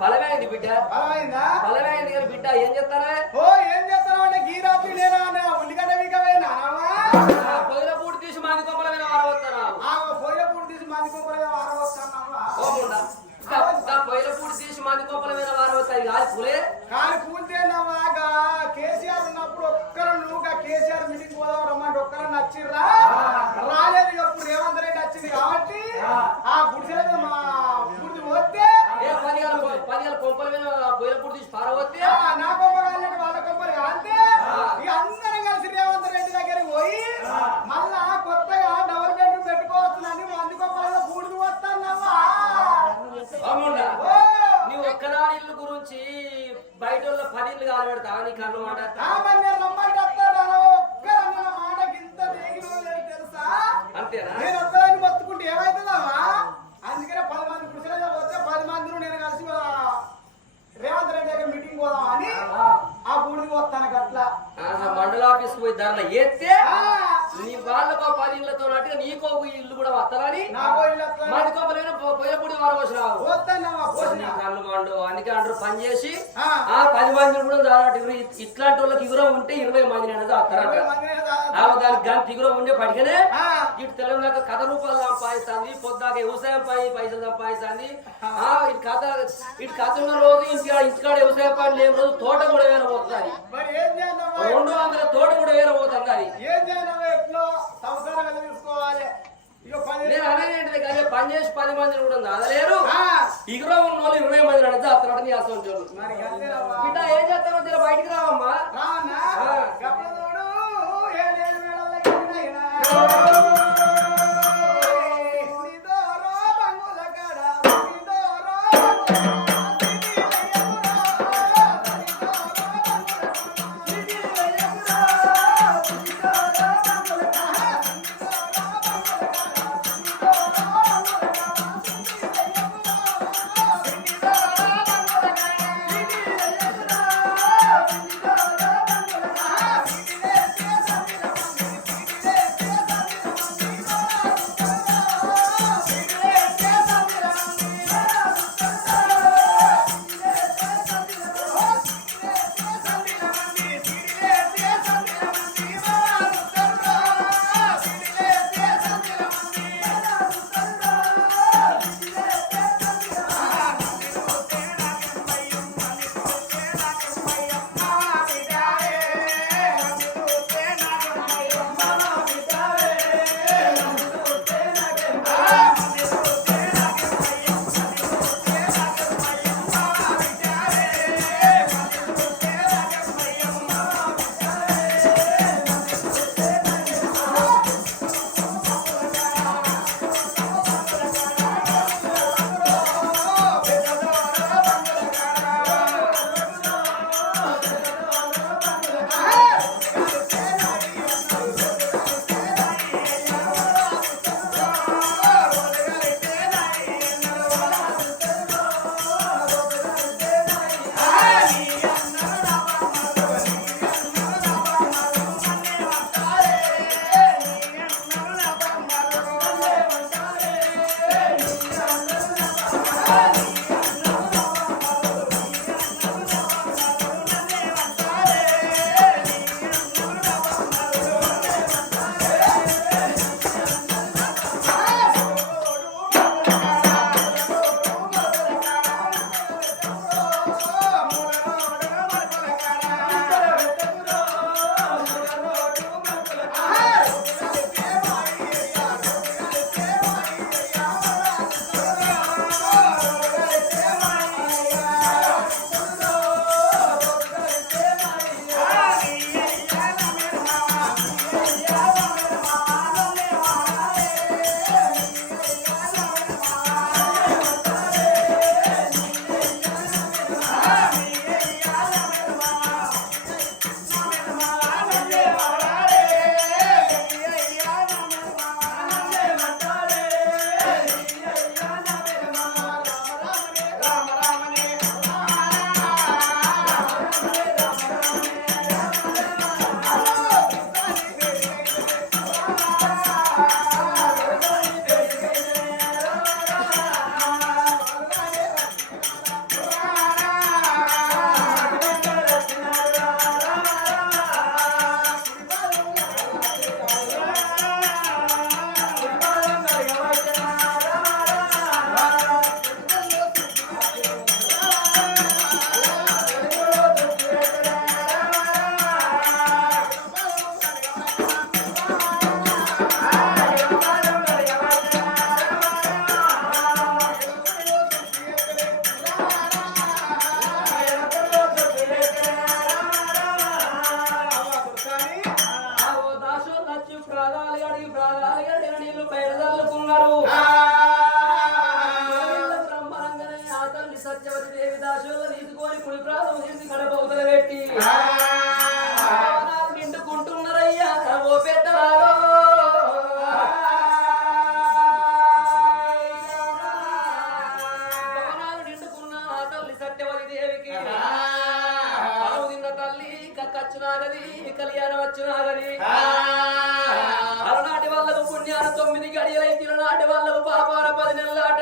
ఫలమైంది బిడ్డ. ఫలమైందా ఫలమైంది బిడ్డ ఏం చెప్తారా ఓ ఏం చేస్తారా అంటే గీ రాత్రి లేదా ఉల్లిగడ్డ వీకమైనా పొయ్యిల పూడి తీసి మంది కొమ్మల మీద ఆరవస్తారా పొయ్యిల పూడి తీసి మంది కొమ్మల మీద ఆరవస్తారా పొయ్యిల పూడి తీసి మంది కొమ్మల మీద ఆరవస్తాయి కాదు పూలే? కానీ పూలితేనవాగా కేసీఆర్ ఉన్నప్పుడు ఒక్కరు నువ్వు కేసీఆర్ మీటింగ్ పోదాం రమ్మంటే ఒక్కరు నచ్చిర్రా? రాలేదు ఇప్పుడు రేవంత్ రెడ్డి వచ్చింది కాబట్టి ఆ. గుడిసెల మా కొంపల మీద బొయ్యలప్పుడు తీసి పారవస్తే నాకు ఆ, ఇటు తెలంగాణ కథ రూపాయలు సంపాదిస్తుంది పొద్దాక వ్యవసాయం పై పైసలు సంపాదిస్తుంది. ఇటు కథ ఇటు కథ ఉన్న రోజు ఇంటికాడ ఇంటికాడ వ్యవసాయ పని లేని రోజు తోట కూడా వేరే పోతుంది? రెండు వందల తోట కూడా వేరే పోతుంది నేను అనేది కానీ పని చేసి పది మందిని కూడా దాదలేరు ఆ, ఇగురం ఉన్న వాళ్ళు ఇరవై మంది నడితే అతను అసలు. బిడ్డ ఏం చేస్తారో జర బయటికి రావమ్మా. Oh. కచ్చునాగది కళ్యాణం వచ్చినాగది అలనాటి వాళ్ళకు పుణ్యాన తొమ్మిది గడియలైతే నాటి వాళ్ళకు పాపాన పది నెలలాట.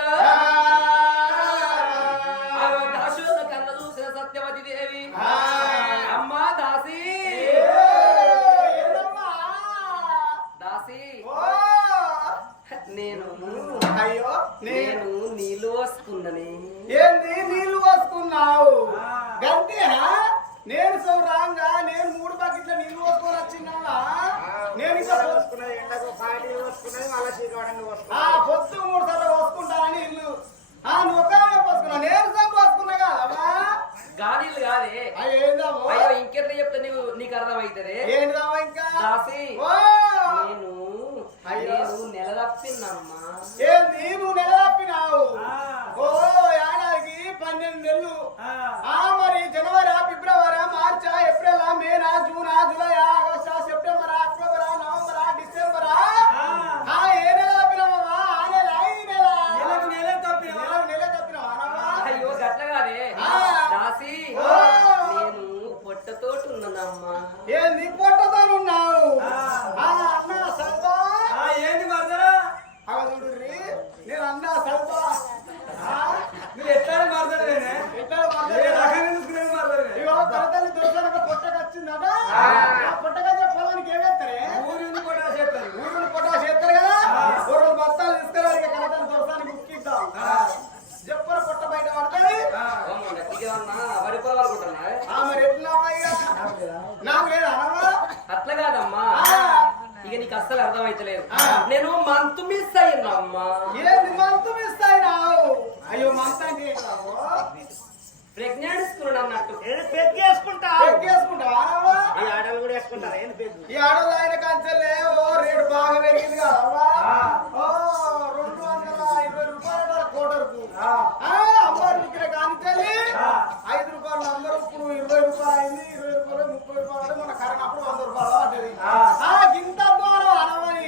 నాకు లేదు? అట్లా కాదమ్మా. ఇక నీకు అస్సలు అర్థమైతలేదు. నేను మంత్ మిస్ అయ్యిందమ్మా ఏంది మంతు నావు అయ్యో మంత్ అంటే ప్రెగ్నెంట్ స్కూల్ అన్నట్టు. అనవా ఈ ఆడలు కూడా వేసుకుంటారు? ఈ ఆడోళ్ళు ఆయన కంచెలే. ఓ రేటు బాగా పెరిగింది. ఓ రెండు వందల ఇరవై రూపాయల కోటరుకు. ఆ. అమ్మవారు కానిచెల్లి ఆ. ఐదు రూపాయలు అందరూ ఇప్పుడు ఇరవై రూపాయలు అయింది ఇరవై రూపాయలు ముప్పై రూపాయలు అంటే మన కరెంట్ అప్పుడు వంద ఆ. ఆ గింత ద్వారా అనవని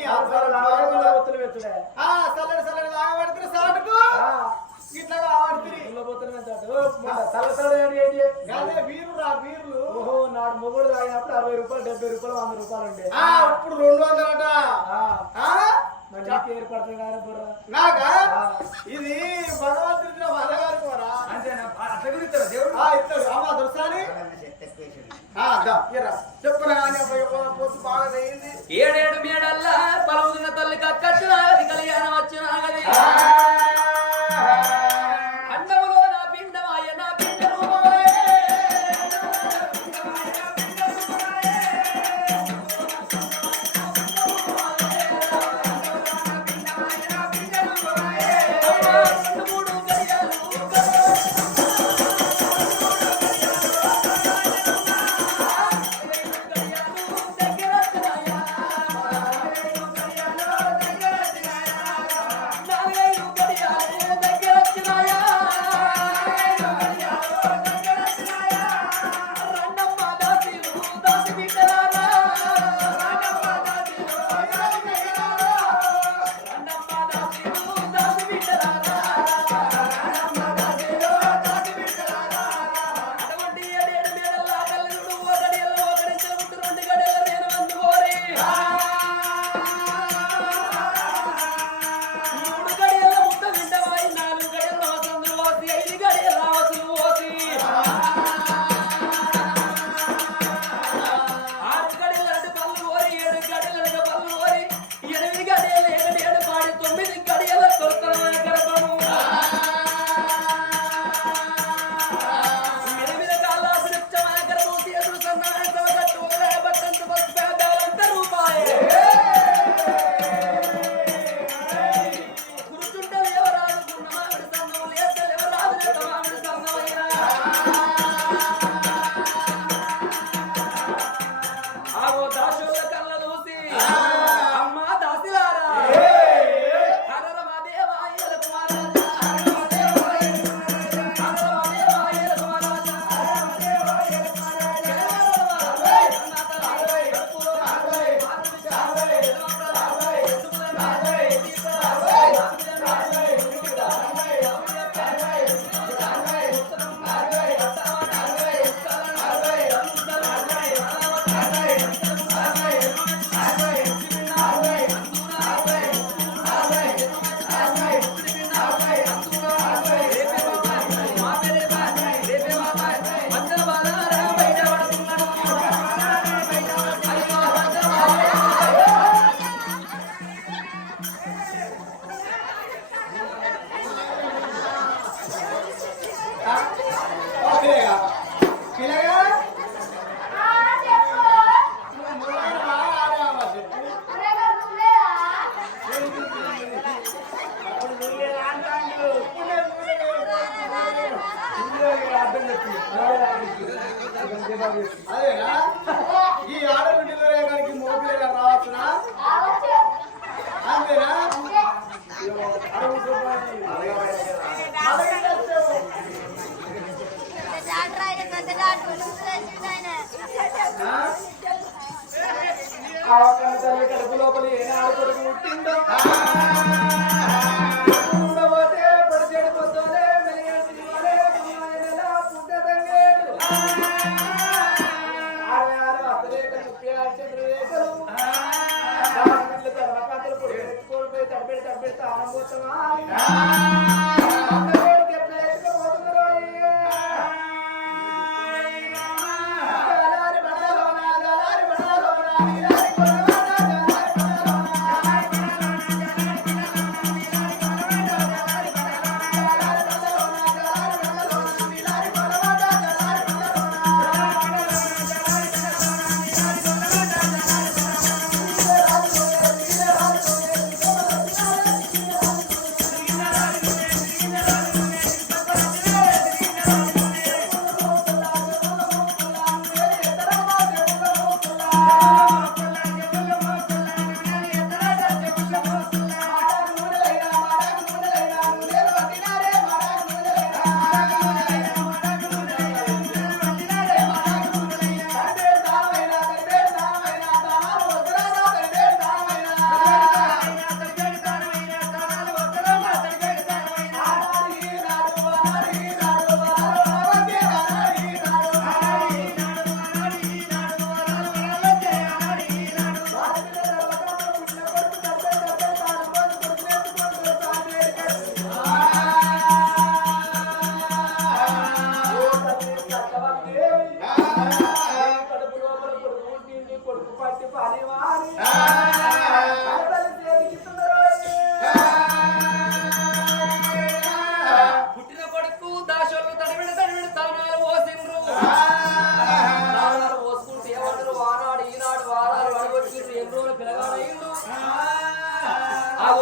ఆ సల్లడి సల్లడి తాగబడితే సాటుకు. ఇట్లా కావడుతుంది అదే వీరు రా వీరులు. ఓహో నాడు మొగుడు తాగినప్పుడు అరవై రూపాయలు డెబ్బై రూపాయలు వంద రూపాయలు ఉండే. ఆ ఇప్పుడు రెండు వందలట. ఆ, ఆ? ఆ. ఇది భగవంతుడి వదగారు కూడా అంతేనా అట్లా దేవుడు. ఆ ఇస్తాడు. అమ్మా దొరసాని? ఆ, దా, ఇయ్యరా. చెప్పురా అని అబ్బాయి పొద్దు బాగా అయింది ఏడేడు మేడల్లా పలువుతున్న తల్లి కక్కచ్చునాగది కళ్యాణం వచ్చినాగది అండములో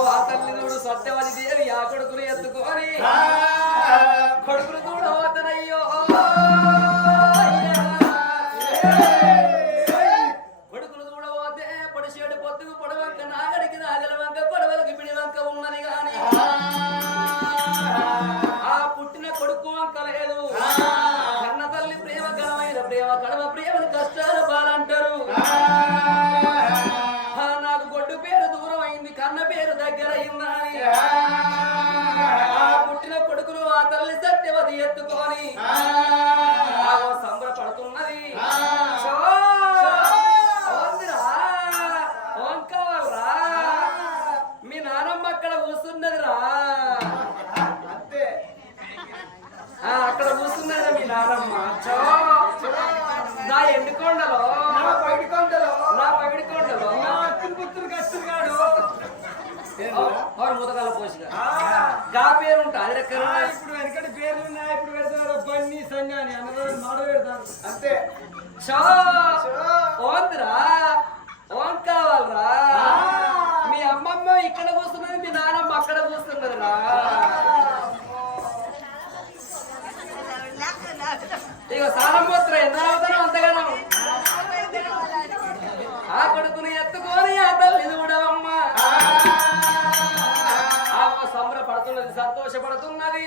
ఆ తల్లి సత్యవతి దేవి ఆ కొడుకుని ఎత్తుకొని కొడుకులు నా ఎండుకొండలో నా పైడి కొండలో. నా పైడి కొండలో. నా అత్తులు పుత్రులు కస్తుగాడు వారు మూతకాల పోసిన గా ఇప్పుడు వెనకటి పేర్లు ఉన్నాయి. బన్నీ సంగాని అన్నదాన్ని మాట పెడతారు. అంతే. చా. ఓంద్రా. ఓం కావాలరా? మీ అమ్మమ్మ ఇక్కడ కూస్తున్నది మీ నానమ్మ అక్కడ కూస్తున్నదిరా ఇక సాలంపోత్ర ఎంత అవుతాను ఆ కొడుకుని ఎత్తుకొని ఆ తల్లి చూడవమ్మా ఆమె సంబరపడుతున్నది సంతోషపడుతున్నది.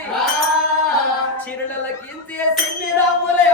చిరులకి ఇంతే సిమ్మి రాములే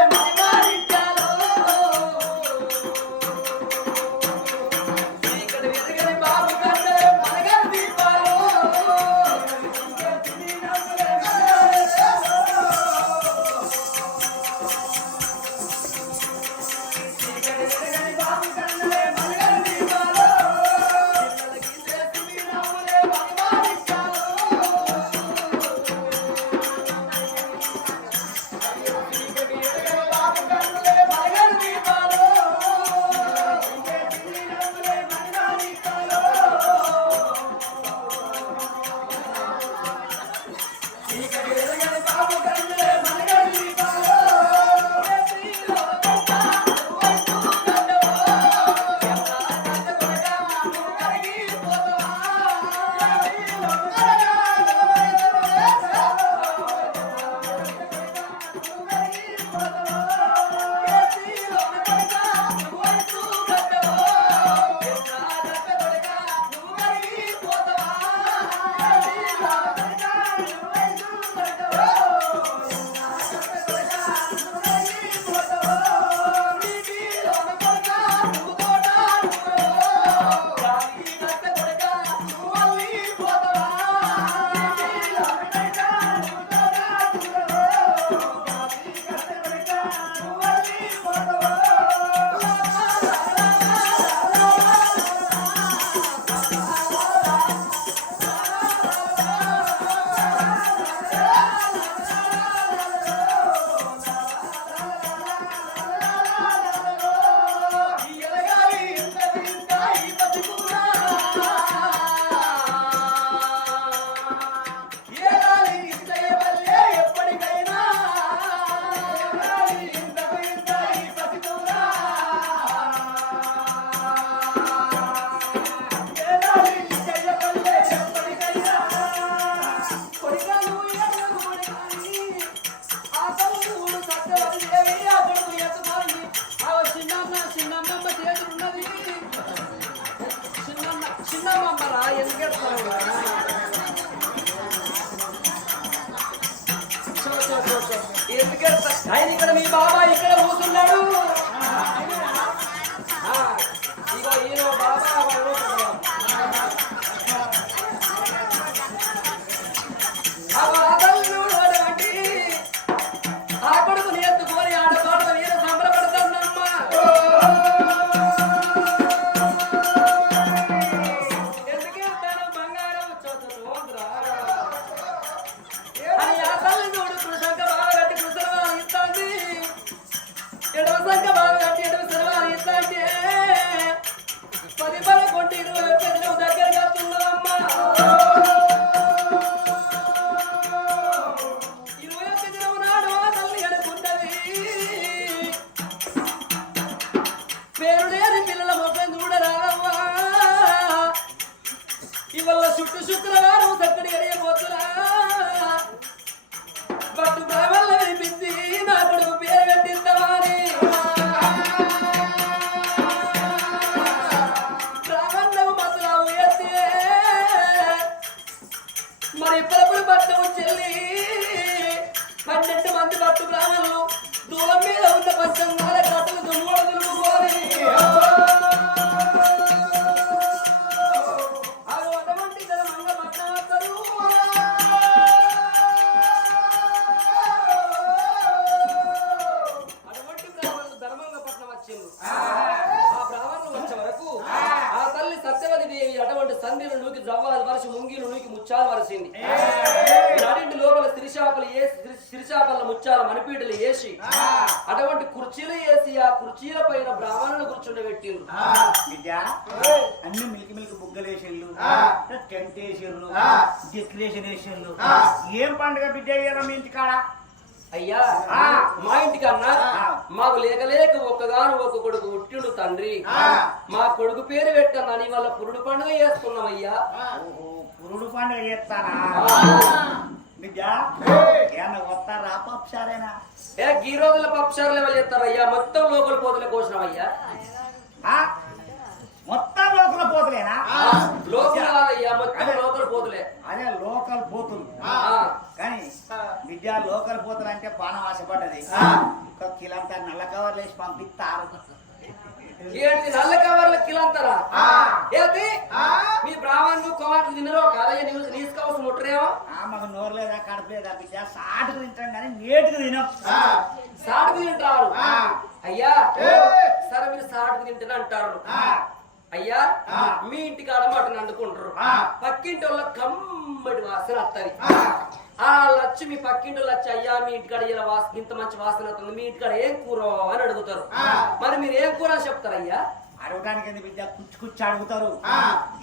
అయ్యా మా ఇంటికన్నా మాకు లేక లేక ఒక్కగాను ఒక కొడుకు పుట్టిండు తండ్రి. మా కొడుకు పేరు పెట్టన్నాని వాళ్ళ పురుడు పండుగ చేసుకున్నాం అయ్యా. పురుడు పండుగ చేస్తానా? ఏ గీ రోజుల పక్షాలు లెవెల్ చేస్తారయ్యా మొత్తం లోపల పోతలే కోసినాం అయ్యా. ఆ? మొత్తం లోకల్ పోతులేనా? కాదయ్యా మొత్తం లోపల పోతలే. అదే లోకల్ పోతులు ఆ, కానీ బిడ్డ లోకల్ పోతులు అంటే పానం ఆశపడ్డది ఒక కిలంతా నల్ల కవర్లు వేసి పంపిస్తారు. ఏంటి నల్ల కవర్ల కిలంతరా? ఏంటి? మీ బ్రాహ్మణులు కోమాట్లు తినరో కాదయ్య నీసుకోవచ్చు ముట్టరేమో? ఆ, మాకు నోరు లేదా కడుపు లేదా బిడ్డ. సాటుకు తింటాం కానీ నేటుకు తినం. సాటుకు తింటారు. అయ్యా సరే మీరు సాటుకు తింటేనే అంటారు. అయ్యా మీ ఇంటి కాడ మటన్ వండుకుంటారు. పక్కింటి వాళ్ళ కమ్మటి వాసన వస్తుంది ఆ లచ్చి మీ పక్కింటి వచ్చి అయ్యా మీ ఇంటికాడ ఇలా వాసన ఇంత మంచి వాసన వస్తుంది మీ ఇంటికాడ ఏం కూర అని అడుగుతారు. మరి మీరు ఏం కూర అని చెప్తారు అయ్యా? అడగడానికి ఎందుకు బిడ్డ కుచ్చి కుచ్చి అడుగుతారు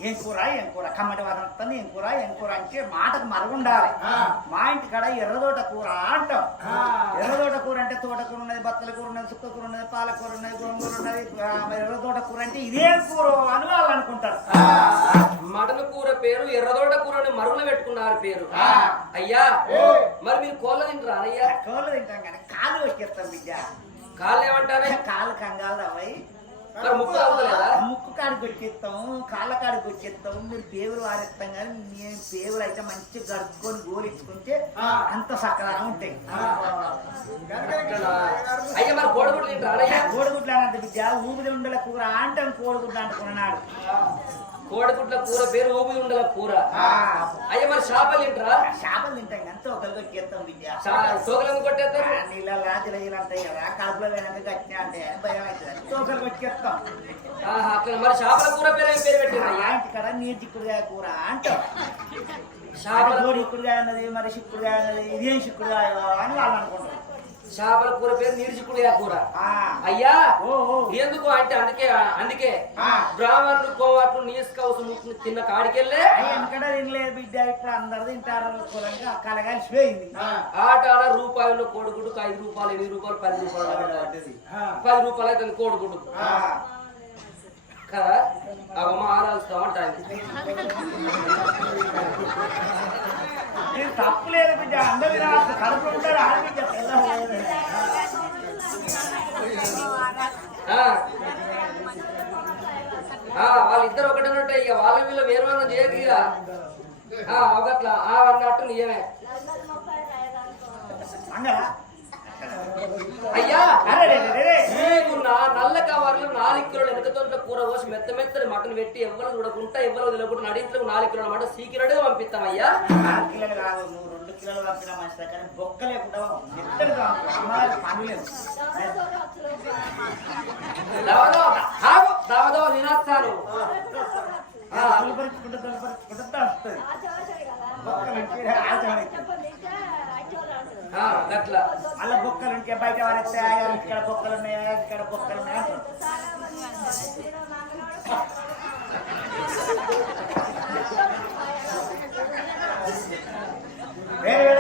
ఏం కూర ఏం కూర? కమ్మటి వస్తుంది ఏం కూర ఏం కూర అంటే మాటకు మరుగుండాలి మా ఇంటి కాడ ఎర్రదోట కూర అంటాం. ఎర్రదోట కూర అంటే తోటకూర ఉన్నది బత్తల కూర ఉన్నది సుక్క కూర ఉన్నది పాలకూర ఉన్నది గోంగూర ఉన్నది ఎర్రదోట కూర అంటే ఇదే కూర అని వాళ్ళు అనుకుంటారు మటన్ కూర పేరు ఎర్రదోట కూర అని మరుగున పెట్టుకున్నారు పేరు. అయ్యా మరి మీరు కోళ్ళ తింటారా అయ్యా? కోళ్ళు తింటాం కానీ కాలు వచ్చేస్తాం బిడ్డ కాళ్ళు ఏమంటారే? కాలు కంగాలు మరి ముక్కు కాడికి వచ్చేస్తాం కాళ్ళ కాడికి వచ్చేస్తాం మీరు పేగులు వారేస్తాం కానీ మేము పేగులు అయితే మంచి గడుపుకొని గోలించుకుంటే అంత సక్కగా ఉంటాయి. కోడిగుడ్లు కోడిగుడ్లు అన్నది బిడ్డ ఊపిరి ఉండల కూర అంటాం కోడిగుడ్లు అంటుకున్నాడు. కోడిగుడ్ల కూర పేరు ఊపిరి ఉండల కూర. అయ్యా మరి చేపలు తింటారా? చేపలు తింటాం. అంతా ఒకరికి వచ్చేస్తాం బిడ్డ సోకలను కొట్టేస్తారు? నీళ్ళ రాత్రి అంటాయి కదా కడుపులో పోయినాక గట్టిన అంటే భయం అవుతుంది? ఆహా, అట్లా మరి చేపల కూర పేరు ఏం పేరు పెట్టిండ్రు? అయ్యా ఇంటి కాడ నీటి చిక్కుడుగాయ కూర అంటాం. చేపల గోడి చిక్కుడుగాయ అన్నది మరి చిక్కుడుగాయ అన్నది ఇదేం చిక్కుడుగాయ అని వాళ్ళు అనుకుంటారు. చేపల కూర పేరు నీడిచిక్కుడుగా కూర. అయ్యా. ఎందుకు అంటే అందుకే అందుకే. బ్రాహ్మణులు కోవాట్లు నీసు కౌసు తిన్న కాడికెళ్ళే. వెనకడ తినలేదు బిడ్డ ఇప్పుడు అందరు తింటారు కులంగా కలగాల్సిపోయింది ఆట ఆడ రూపాయలు కోడిగుడ్డుకు ఐదు రూపాయలు ఎనిమిది రూపాయలు పది రూపాయలు. పది రూపాయలు అయితే కోడిగుడ్డు ఆ, కదా? అవి మా ఆరాల్స్తాం అంటాను ఇది తప్పు లేదు బిడ్డ. అందరు తినాలి కడుపు ఉంటారు వాళ్ళిద్దరు ఇక వాళ్ళ వీళ్ళ వేరు చేయకు ఇక. ఆ, ఒకట్లా. అన్నట్టు నిజమే. అంగరా? అయ్యా! నా నల్ల కవర్లు నాలుగు కిలోల వెనకతోట కూర కోసి మెత్త మెత్తని మటన్ పెట్టి ఎవరు చూడకుండా ఎవరు వదిలేకుండా నడించలకు నాలుగు కిలోల మటన్ సీకిరడే పంపిస్తామయ్యా నాలుగు కిలోలు కాదు నువ్వు రెండు కిలోలు పంపిన మంచిది కానీ బొక్క లేకుండా ఎత్తడిగా అమ్మగారు పని లేదు. దవదవ ఆగు, దవదవ తినేస్తాను. ఆ, తొలిపరుచుకుంటూ గట్లా అలా బొక్కలు ఉంటే బయట వారేస్తే "ఆయా, ఇక్కడ బొక్కలు ఉన్నాయా ఇక్కడ బొక్కలు ఉన్నాయా. వేరు